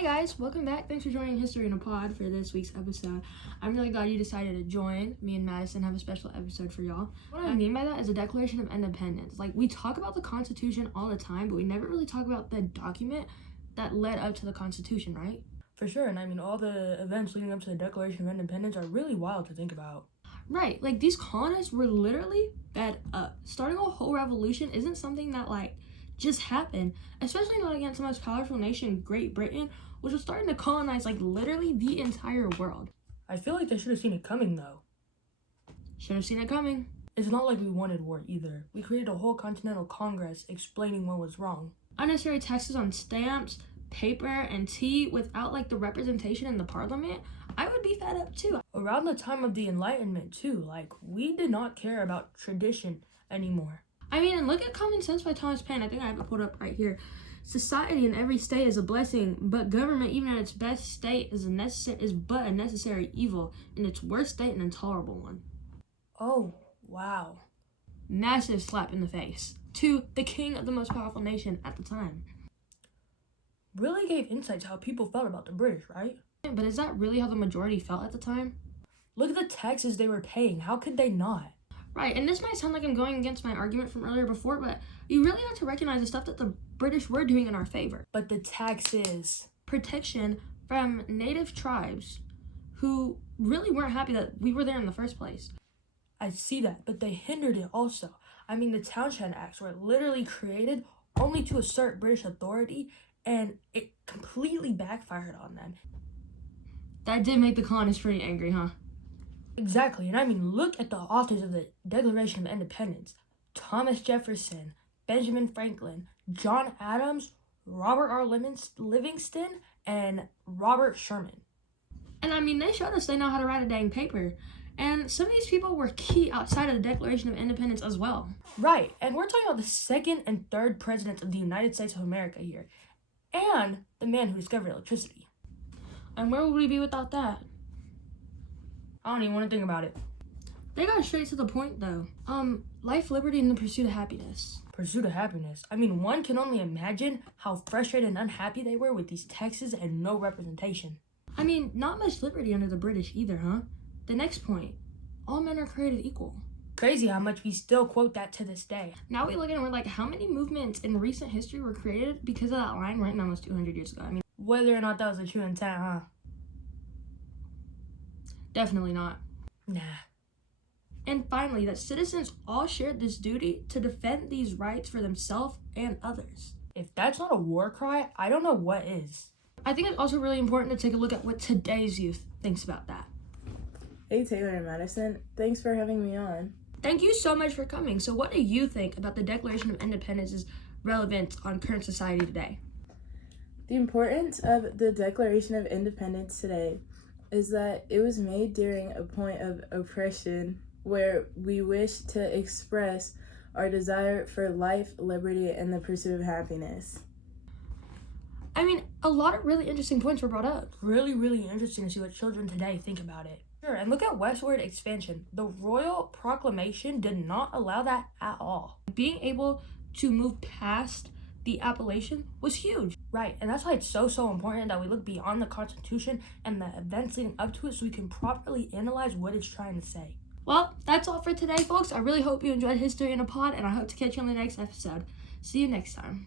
Hey guys, welcome back. Thanks for joining History in a Pod for this week's episode. I'm really glad you decided to join. Me and Madison have a special episode for y'all. What I mean by that is the Declaration of Independence. Like, we talk about the Constitution all the time, but we never really talk about the document that led up to the Constitution, right? For sure, and I mean, all the events leading up to the Declaration of Independence are really wild to think about. Right, like, these colonists were literally fed up. Starting a whole revolution isn't something that, just happened, especially not against the most powerful nation, Great Britain, which was starting to colonize, literally the entire world. I feel like they should have seen it coming, though. Should have seen it coming. It's not like we wanted war, either. We created a whole Continental Congress explaining what was wrong. Unnecessary taxes on stamps, paper, and tea without, the representation in the parliament, I would be fed up, too. Around the time of the Enlightenment, too, we did not care about tradition anymore. I mean, and look at Common Sense by Thomas Paine. I think I have it pulled up right here. Society in every state is a blessing, but government, even at its best state, is but a necessary evil, and its worst state an intolerable one. Oh, wow. Massive slap in the face to the king of the most powerful nation at the time. Really gave insight to how people felt about the British, right? But is that really how the majority felt at the time? Look at the taxes they were paying. How could they not? Right, and this might sound like I'm going against my argument from earlier before, but you really have to recognize the stuff that the British were doing in our favor. But the taxes. Protection from native tribes who really weren't happy that we were there in the first place. I see that, but they hindered it also. I mean, the Townshend Acts were literally created only to assert British authority, and it completely backfired on them. That did make the colonists pretty angry, huh? Exactly, and I mean, look at the authors of the Declaration of Independence. Thomas Jefferson, Benjamin Franklin, John Adams, Robert R. Livingston, and Robert Sherman. And I mean, they showed us they know how to write a dang paper. And some of these people were key outside of the Declaration of Independence as well. Right, and we're talking about the second and third presidents of the United States of America here. And the man who discovered electricity. And where would we be without that? I don't even want to think about it. They got straight to the point, though. Life, liberty, and the pursuit of happiness. Pursuit of happiness. I mean, one can only imagine how frustrated and unhappy they were with these taxes and no representation. I mean, not much liberty under the British either, huh? The next point, all men are created equal. Crazy how much we still quote that to this day. Now we look at it and we're like, how many movements in recent history were created because of that line written almost 200 years ago? I mean, whether or not that was a true intent, huh? Definitely not. Nah. And finally, that citizens all shared this duty to defend these rights for themselves and others. If that's not a war cry, I don't know what is. I think it's also really important to take a look at what today's youth thinks about that. Hey Taylor and Madison, thanks for having me on. Thank you so much for coming. So what do you think about the Declaration of Independence's relevance on current society today? The importance of the Declaration of Independence today is that it was made during a point of oppression where we wish to express our desire for life, liberty, and the pursuit of happiness. I mean, a lot of really interesting points were brought up. Really, really interesting to see what children today think about it. Sure, and look at westward expansion. The Royal Proclamation did not allow that at all. Being able to move past the appellation was huge. Right, and that's why it's so important that we look beyond the Constitution and the events leading up to it so we can properly analyze what it's trying to say. Well, that's all for today, folks. I really hope you enjoyed History in a Pod, and I hope to catch you on the next episode. See you next time.